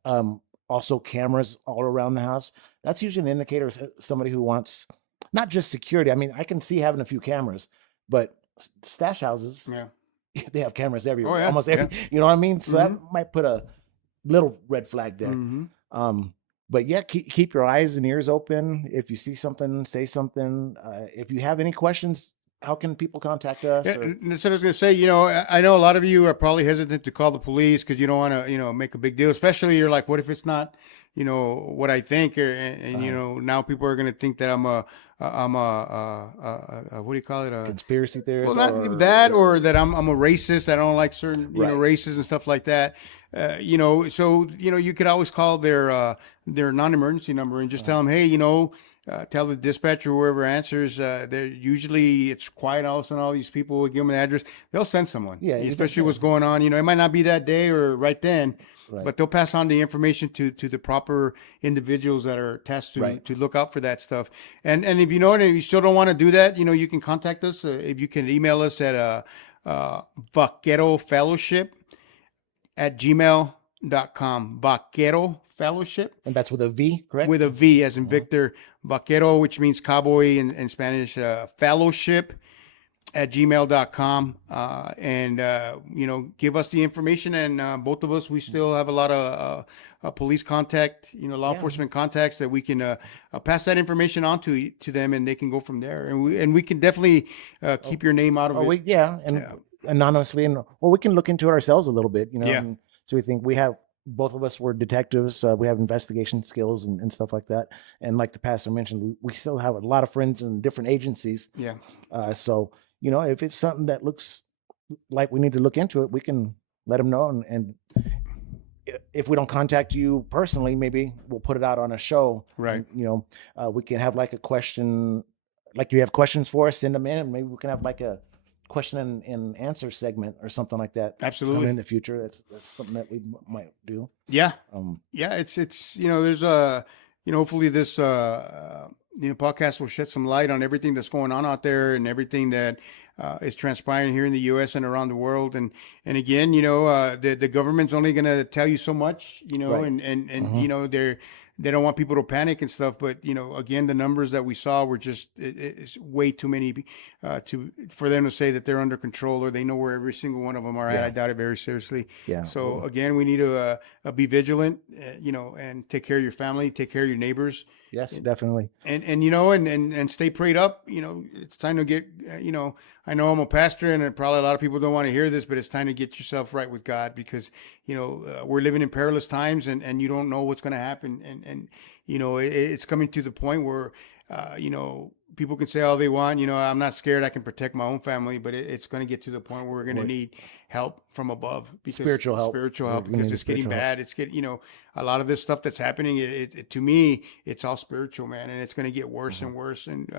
Also cameras all around the house. That's usually an indicator of somebody who wants not just security. I mean, I can see having a few cameras, but stash houses, they have cameras everywhere, almost every, you know what I mean? So that might put a little red flag there. But yeah, keep your eyes and ears open. If you see something, say something. If you have any questions, how can people contact us? That's what I was going to say. I know a lot of you are probably hesitant to call the police because you don't want to, make a big deal. Especially you're like, what if it's not, what I think? And now people are going to think that I'm a what do you call it? A conspiracy theorist. Well, not even that, or that I'm a racist. I don't like certain, races and stuff like that. So you could always call their non-emergency number and just tell them, hey, tell the dispatcher or whoever answers. They're usually it's quiet house and all these people. Give them an address. They'll send someone. Yeah, especially what's going on. It might not be that day or right then, but they'll pass on the information to the proper individuals that are tasked to look out for that stuff. And if you know it and you still don't want to do that, you can contact us. If you can email us at Vaquero Fellowship at gmail.com. gmail.com. Vaquero Fellowship. And that's with a V, correct? With a V as in Victor. Vaquero, which means cowboy in Spanish. Fellowship at gmail.com. Give us the information. And both of us, we still have a lot of police contact, law enforcement contacts that we can pass that information on to them, and they can go from there. And we can definitely keep your name out of it. Anonymously, and we can look into it ourselves a little bit, Yeah. And so we think both of us were detectives. We have investigation skills and stuff like that. And like the pastor mentioned, we still have a lot of friends in different agencies. Yeah. So, if it's something that looks like we need to look into it, we can let them know. And if we don't contact you personally, maybe we'll put it out on a show. Right. And, we can have like a question, like you have questions for us, send them in, and maybe we can have like a question and answer segment or something like that. Absolutely. Coming in the future. That's something that we might do. Yeah. It's there's hopefully this podcast will shed some light on everything that's going on out there and everything that is transpiring here in the U.S. and around the world. And again, the government's only going to tell you so much, Right. and they don't want people to panic and stuff. But, again, the numbers that we saw were just, it's way too many for them to say that they're under control or they know where every single one of them are at. Yeah. I doubt it very seriously. Yeah. So again, we need to be vigilant, and take care of your family, take care of your neighbors. Yes, definitely. And stay prayed up. It's time to get, I know I'm a pastor and probably a lot of people don't want to hear this, but it's time to get yourself right with God because, we're living in perilous times and you don't know what's going to happen. And it's coming to the point where, people can say all they want, I'm not scared. I can protect my own family, but it's going to get to the point where we're going to need help from above. Spiritual help. Because it's getting bad. It's getting, a lot of this stuff that's happening, it to me, it's all spiritual, man. And it's going to get worse and worse. And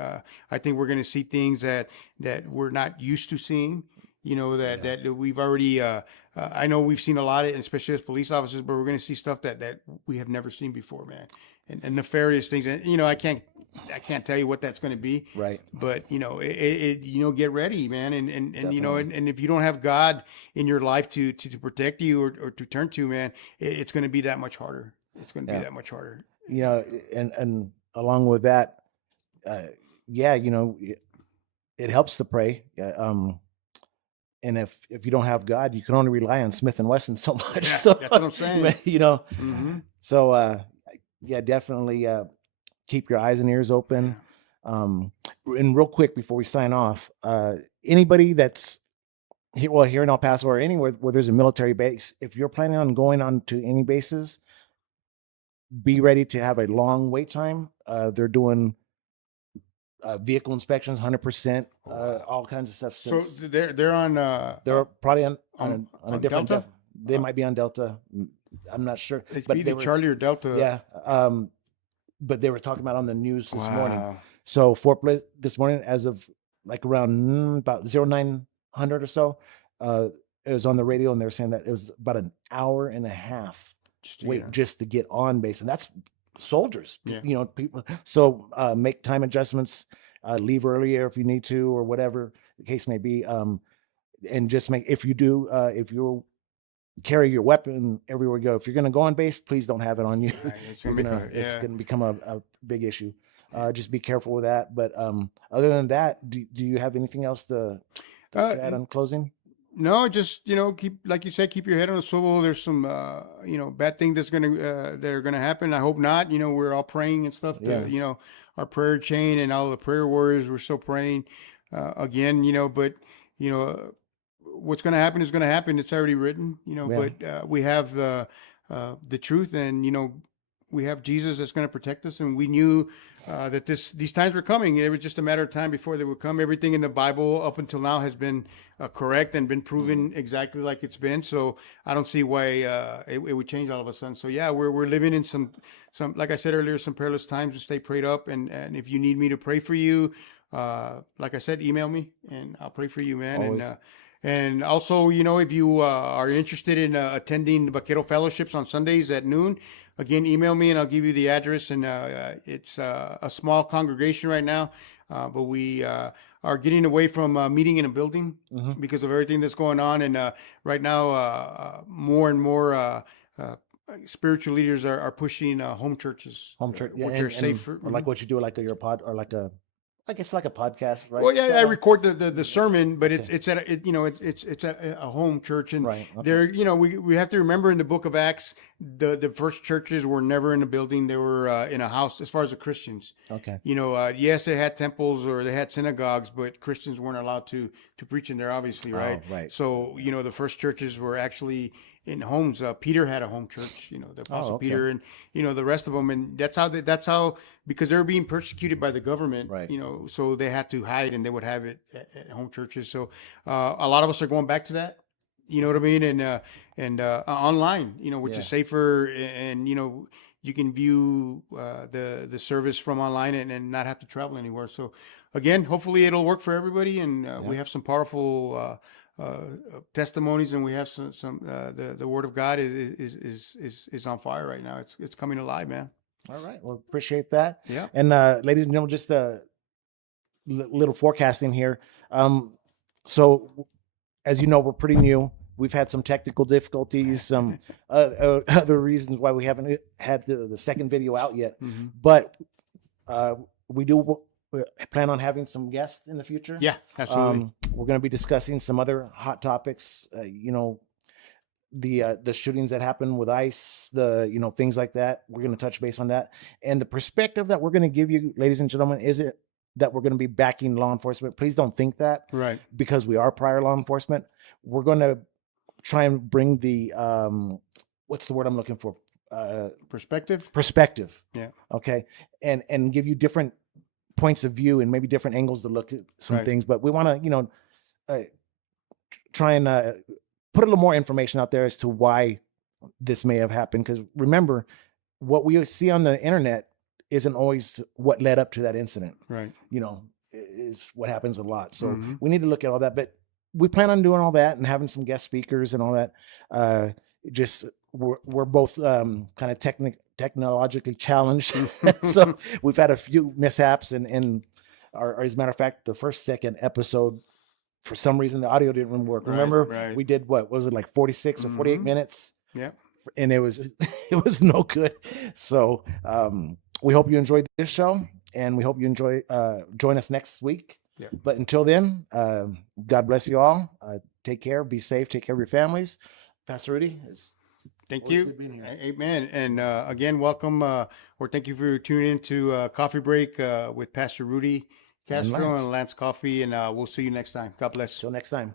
I think we're going to see things that we're not used to seeing, that we've already, I know we've seen a lot of, especially as police officers, but we're going to see stuff that we have never seen before, man. And nefarious things. And, I can't tell you what that's going to be. Right. But, get ready, man. And if you don't have God in your life to protect you or to turn to, man, it's going to be that much harder. It's going to be that much harder. And along with that, it helps to pray. And if you don't have God, you can only rely on Smith and Wesson so much. Yeah, so, that's what I'm saying. Mm-hmm. So, definitely keep your eyes and ears open. And real quick before we sign off, anybody that's here in El Paso or anywhere where there's a military base, if you're planning on going on to any bases, be ready to have a long wait time. They're doing vehicle inspections, 100%, all kinds of stuff. So they're on. They're probably on a different. Delta? They might be on Delta. I'm not sure. But either Charlie or Delta. Yeah. But they were talking about on the news this morning. So Fort Bliss this morning, as of like around about 0900 or so, it was on the radio, and they were saying that it was about an hour and a half just to get on base, and that's soldiers. Yeah. People. So make time adjustments, leave earlier if you need to, or whatever the case may be. And just if you carry your weapon everywhere you go. If you're going to go on base, please don't have it on you. Right. It's going to become a big issue. Just be careful with that. But other than that, do you have anything else to add on closing? No, just keep, like you said, keep your head on a swivel. There's some bad things that are gonna happen. I hope not. We're all praying and stuff. Yeah. Our prayer chain and all the prayer warriors, we're still praying again. But what's gonna happen is gonna happen. It's already written. But we have the truth, and we have Jesus that's going to protect us, and we knew that these times were coming. It was just a matter of time before they would come. Everything in the Bible up until now has been correct and been proven exactly like it's been. So I don't see why it would change all of a sudden. So yeah, we're living in some like I said earlier, some perilous times. To stay prayed up, and if you need me to pray for you, like I said, email me and I'll pray for you, man. Always. And also, if you are interested in attending the Vaquero fellowships on Sundays at noon, again, email me and I'll give you the address. And it's a small congregation right now, but we are getting away from meeting in a building because of everything that's going on. And right now, more and more uh, spiritual leaders are pushing home churches, Home church, yeah, which are safer. or like what you do, like your pod, or like a, I guess like a podcast, right? Well, yeah, I record the sermon, but Okay. it's at it's at a home church, and Right, okay. there we have to remember in the book of Acts, the first churches were never in a building; they were in a house. As far as the Christians, Okay. yes, they had temples or they had synagogues, but Christians weren't allowed to preach in there, obviously, right? Oh, right. So the first churches were actually in homes. Peter had a home church, the Apostle okay. Peter, and the rest of them, and that's how because they were being persecuted by the government, Right. so they had to hide, and they would have it at home churches. So a lot of us are going back to that. You know what I mean? And online, which Yeah. is safer, and you can view the service from online and not have to travel anywhere. So again, hopefully it'll work for everybody, and we have some powerful testimonies, and we have some the Word of God is on fire right now. It's coming alive, man. All right. Well, appreciate that. Yeah. And ladies and gentlemen, just a little forecasting here. So as you know, we're pretty new. We've had some technical difficulties, some other reasons why we haven't had the second video out yet. Mm-hmm. But we do plan on having some guests in the future. Yeah, absolutely. We're going to be discussing some other hot topics. The shootings that happen with ICE, things like that. We're going to touch base on that. And the perspective that we're going to give you, ladies and gentlemen, is it that we're going to be backing law enforcement? Please don't think that. Right. Because we are prior law enforcement. We're going to try and bring the, what's the word I'm looking for? Perspective. Yeah. Okay. And give you different points of view and maybe different angles to look at some things. But we want to, try and put a little more information out there as to why this may have happened. Because remember, what we see on the internet isn't always what led up to that incident. Right. Is what happens a lot. So we need to look at all that. But we plan on doing all that and having some guest speakers and all that. We're both kind of technologically challenged. So we've had a few mishaps and as a matter of fact, the second episode, for some reason, the audio didn't work. Remember, we did what was it, like 46 or 48 minutes? Yeah. And it was no good. So we hope you enjoyed this show, and we hope you join us next week. Yeah. But until then, God bless you all. Take care. Be safe. Take care of your families. Pastor Rudy, thank you. Amen. And again, welcome, or thank you for tuning in to Coffee Break with Pastor Rudy Castro and Lance Coffey. And we'll see you next time. God bless. Till next time.